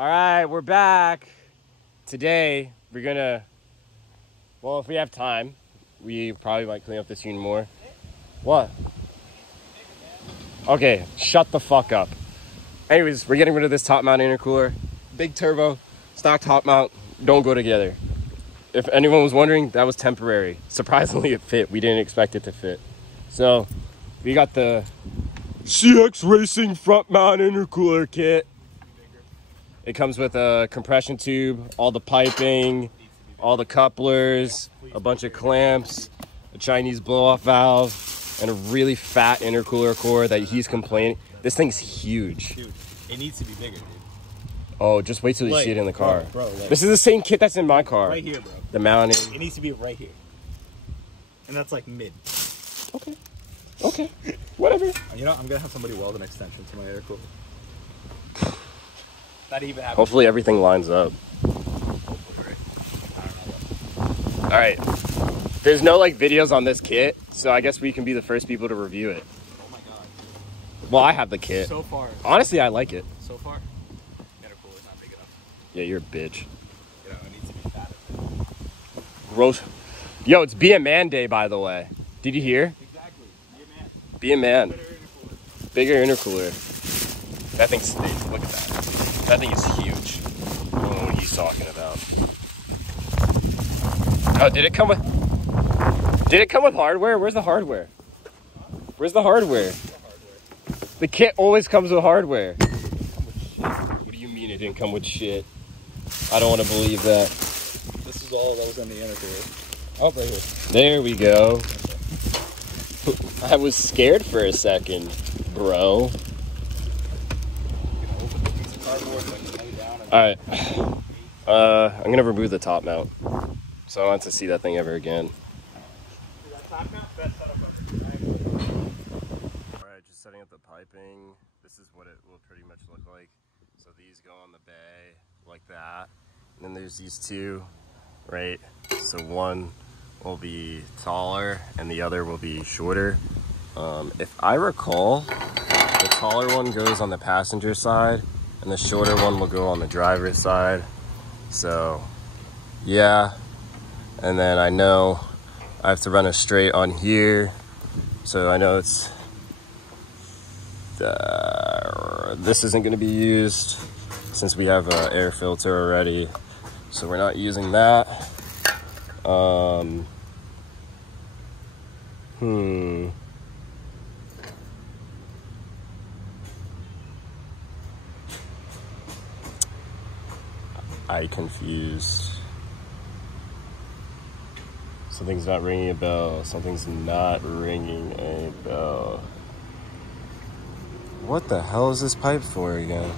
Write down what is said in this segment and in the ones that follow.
All right, we're back. Today, we're gonna, well, if we have time, we probably might clean up this unit more. What? Okay, shut the fuck up. Anyways, we're getting rid of this top mount intercooler. Big turbo, stock top mount, don't go together. If anyone was wondering, that was temporary. Surprisingly, it fit. We didn't expect it to fit. So, we got the CX Racing front mount intercooler kit. It comes with a compression tube, all the piping, all the couplers, a bunch of clamps, a Chinese blow-off valve, and a really fat intercooler core that he's complaining. This thing's huge. Dude, it needs to be bigger, dude. Oh, just wait till you see it in the car. Bro, this is the same kit that's in my car. Right here, bro. The mounting. It needs to be right here. And that's like mid. Okay. Okay. Whatever. You know, I'm gonna have somebody weld an extension to my intercooler. That even happens. Hopefully everything lines up. All right. There's no like videos on this kit, so I guess we can be the first people to review it. Oh my god. Well, I have the kit. So far. Honestly, I like it. So far, intercooler's not big enough. Yeah, you're a bitch. You know, it needs to be fatter. Gross. Yo, it's Be a Man Day, by the way. Did you hear? Exactly. Be a man. Be a man. Bigger intercooler. Bigger intercooler. That thing's thick. Look at that. That thing is huge. I don't know what he's talking about. Oh, did it come with hardware? Where's the hardware? Where's the hardware? The kit always comes with hardware. What do you mean it didn't come with shit? I don't want to believe that. This is all that was on the intercooler. Oh, right here. There we go. I was scared for a second, bro. Alright. I'm gonna remove the top mount. So I don't have to see that thing ever again. Alright, just setting up the piping. This is what it will pretty much look like. So these go on the bay like that. And then there's these two, right? So one will be taller and the other will be shorter. If I recall, the taller one goes on the passenger side and the shorter one will go on the driver's side. So yeah, and then I know I have to run a straight on here, so I know it's this isn't going to be used since we have an air filter already, so we're not using that. I confused. Something's not ringing a bell. Something's not ringing a bell. What the hell is this pipe for again?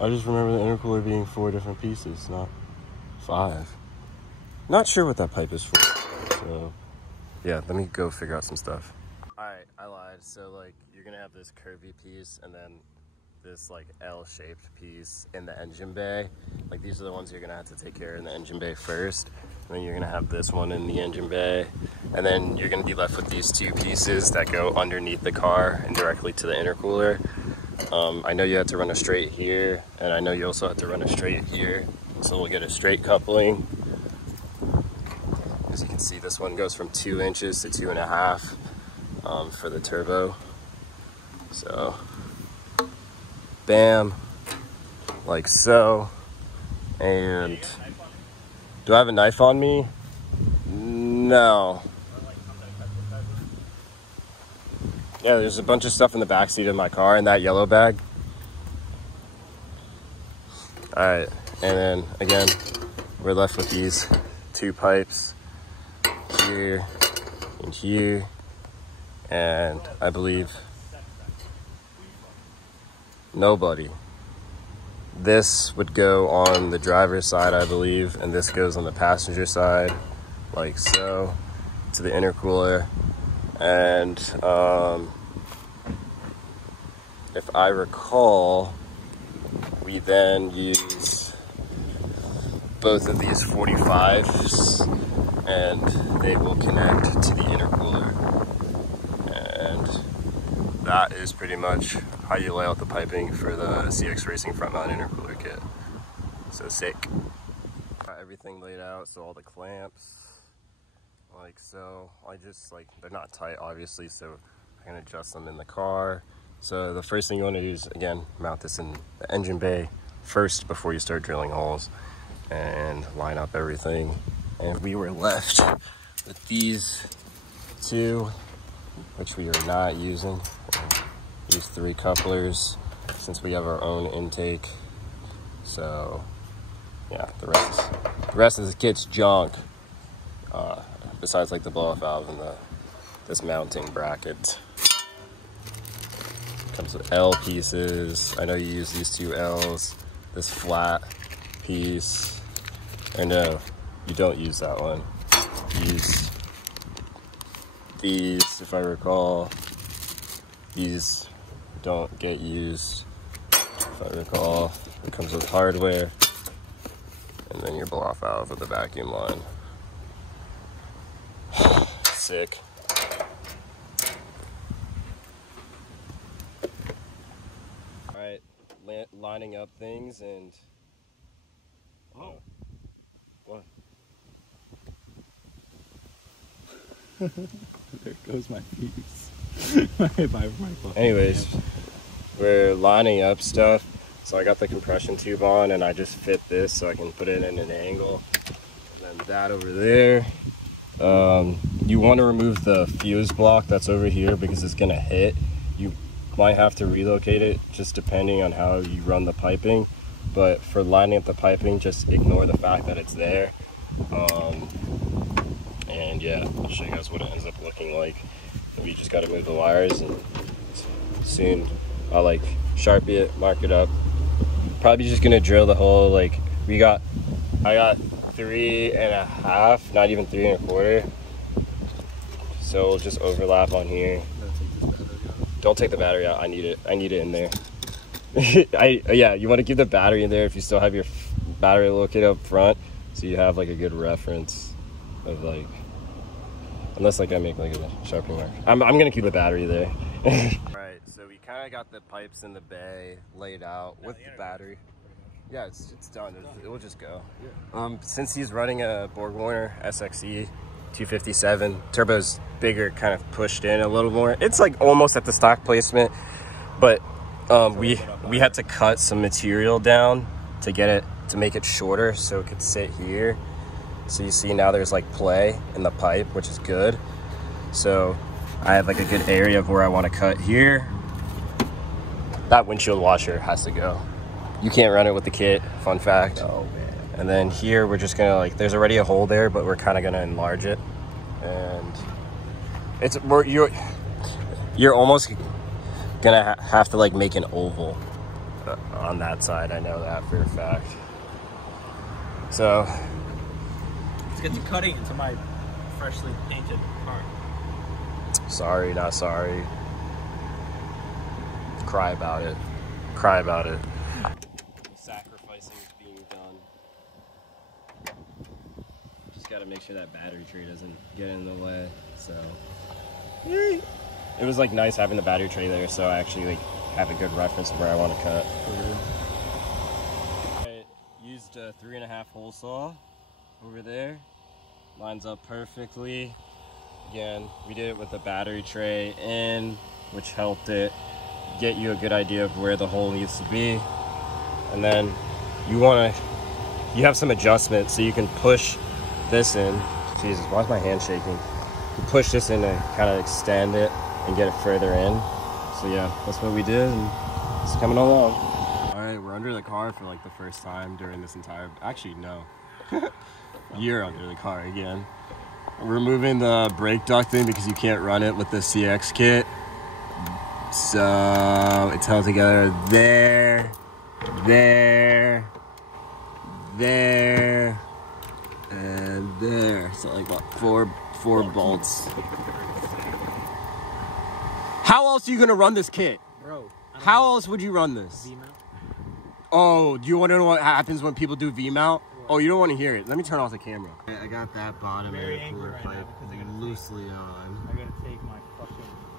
I just remember the intercooler being 4 different pieces, not 5. Not sure what that pipe is for. So, yeah, let me go figure out some stuff. Alright, I lied. So, like, you're gonna have this curvy piece and then this like L-shaped piece in the engine bay. Like these are the ones you're gonna have to take care of in the engine bay first, and then you're gonna have this one in the engine bay, and then you're gonna be left with these 2 pieces that go underneath the car and directly to the intercooler. I know you have to run a straight here, and I know you also have to run a straight here, so we'll get a straight coupling. As you can see, this one goes from 2 inches to 2.5 for the turbo. So bam, like so. And do I have a knife on me? No. Yeah, there's a bunch of stuff in the backseat of my car in that yellow bag. All right, and then again, we're left with these 2 pipes here and here, and I believe nobody. This would go on the driver's side, I believe, and this goes on the passenger side, like so, to the intercooler. And if I recall, we then use both of these 45s and they will connect to the intercooler. And that is pretty much how you lay out the piping for the CX Racing front mount intercooler kit. So sick. Got everything laid out, so all the clamps, like so. I just like, they're not tight obviously, so I can adjust them in the car. So the first thing you want to do is, again, mount this in the engine bay first before you start drilling holes, and line up everything. And we were left with these two, which we are not using. These 3 couplers, since we have our own intake. So yeah, the rest of the kit's junk. Besides like the blow-off valve and this mounting bracket. Comes with L pieces. I know you use these 2 L's. This flat piece. Or no, you don't use that one. Use these, if I recall. These don't get used, if I recall. It comes with hardware. And then your blow-off valve with the vacuum line. Sick. Alright, lining up things and... Oh. What? There goes my piece. Anyways, we're lining up stuff. So I got the compression tube on, and I just fit this so I can put it in an angle. And then that over there. You want to remove the fuse block that's over here because it's going to hit. You might have to relocate it just depending on how you run the piping. But for lining up the piping, just ignore the fact that it's there. And yeah, I'll show you guys what it ends up looking like. We just got to move the wires, and soon I'll like Sharpie it, mark it up. Probably just gonna drill the hole. Like I got 3.5, not even 3 1/4. So we'll just overlap on here. Don't take the battery out. I need it. I need it in there. Yeah, you want to keep the battery in there if you still have your battery located up front, so you have like a good reference of like, unless like I make like a Sharpie mark. I'm gonna keep the battery there. Right, so we kind of got the pipes in the bay laid out with the battery. Yeah, it's done. It will just go. Since he's running a BorgWarner SXE 257, turbo's bigger, kind of pushed in a little more. It's like almost at the stock placement, but we had to cut some material down to get it to make it shorter so it could sit here. So you see now there's like play in the pipe, which is good. So I have like a good area of where I want to cut here. That windshield washer has to go. You can't run it with the kit, fun fact. Oh man. And then here we're just gonna like, there's already a hole there, but we're kind of gonna enlarge it. And you're almost gonna have to like make an oval on that side. I know that for a fact. So let's get to cutting into my freshly painted car. Sorry, not sorry. Cry about it. Cry about it. Sacrificing is being done. Just gotta make sure that battery tray doesn't get in the way. So it was like nice having the battery tray there, so I actually like have a good reference of where I want to cut. I used a 3.5 hole saw over there. Lines up perfectly. Again, we did it with the battery tray in, which helped it get you a good idea of where the hole needs to be. And then you have some adjustment, so you can push this in. Jesus, why is my hand shaking? You push this in to kind of extend it and get it further in. So yeah, that's what we did, and it's coming along. All right, we're under the car for like the first time during this entire, actually no. You're under the car again. We're removing the brake ducting because you can't run it with the CX kit. So it's held together there, there, there, and there. So like what, four bolts. How else are you gonna run this kit? Bro, how else would you run this? V-mount? Oh, do you want to know what happens when people do V-mount? Oh, you don't want to hear it. Let me turn off the camera. I got that bottom very air cooler pipe loosely on. I gotta take my fucking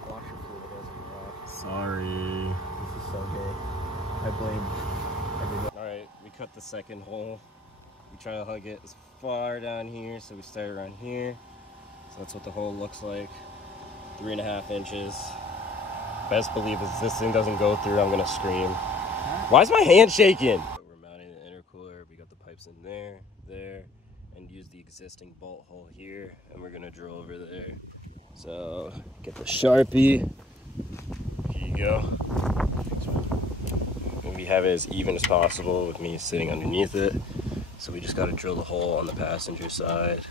washer fluid as well. Sorry. This is so gay. I blame everybody. Alright, we cut the second hole. We try to hug it as far down here, so we start around here. So that's what the hole looks like. 3.5 inches. Best believe if this thing doesn't go through, I'm gonna scream. Why is my hand shaking? We're mounting the intercooler. We got the pipes in there, and use the existing bolt hole here, and we're gonna drill over there. So get the Sharpie. Here you go. And we have it as even as possible with me sitting underneath it. So we just got to drill the hole on the passenger side,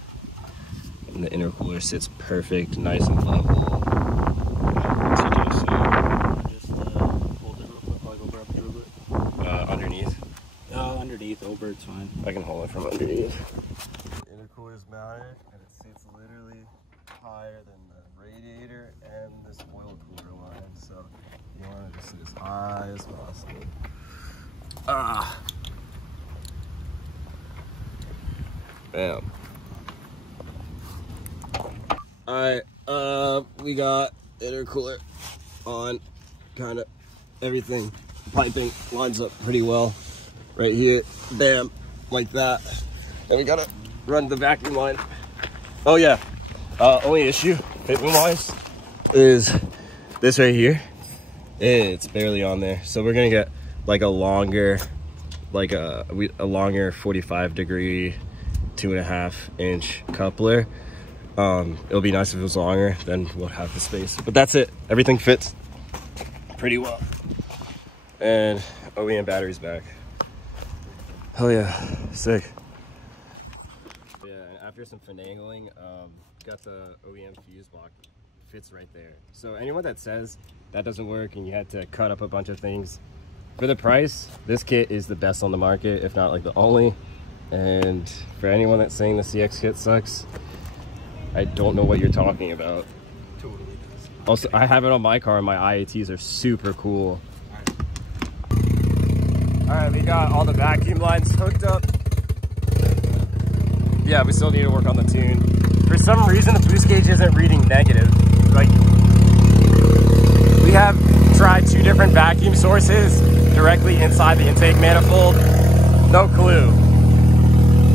and the intercooler sits perfect, nice and level. What's he doing? Just hold it real quick while I go grab a drill bit. Underneath. Underneath, over, it's fine. I can hold it from underneath. The intercooler is mounted, and it sits literally higher than the radiator and this oil cooler line. So you want it to sit as high as possible. Bam. Alright, we got intercooler on, kind of everything. Piping lines up pretty well. Right here, bam, like that. And we gotta run the vacuum line. Oh yeah, only issue, fitment wise, is this right here. It's barely on there. So we're gonna get like a longer, a longer 45-degree, 2.5 inch coupler. It'll be nice if it was longer, then we'll have the space. But that's it, everything fits pretty well. And OEM battery's back. Hell yeah, sick. Yeah, and after some finagling, got the OEM fuse block, fits right there. So anyone that says that doesn't work and you had to cut up a bunch of things, for the price, this kit is the best on the market, if not like the only. And for anyone that's saying the CX kit sucks, I don't know what you're talking about. Totally does. Also, I have it on my car and my IATs are super cool. Alright, we got all the vacuum lines hooked up. Yeah, we still need to work on the tune. For some reason, the boost gauge isn't reading negative. Like, we have tried 2 different vacuum sources directly inside the intake manifold. No clue.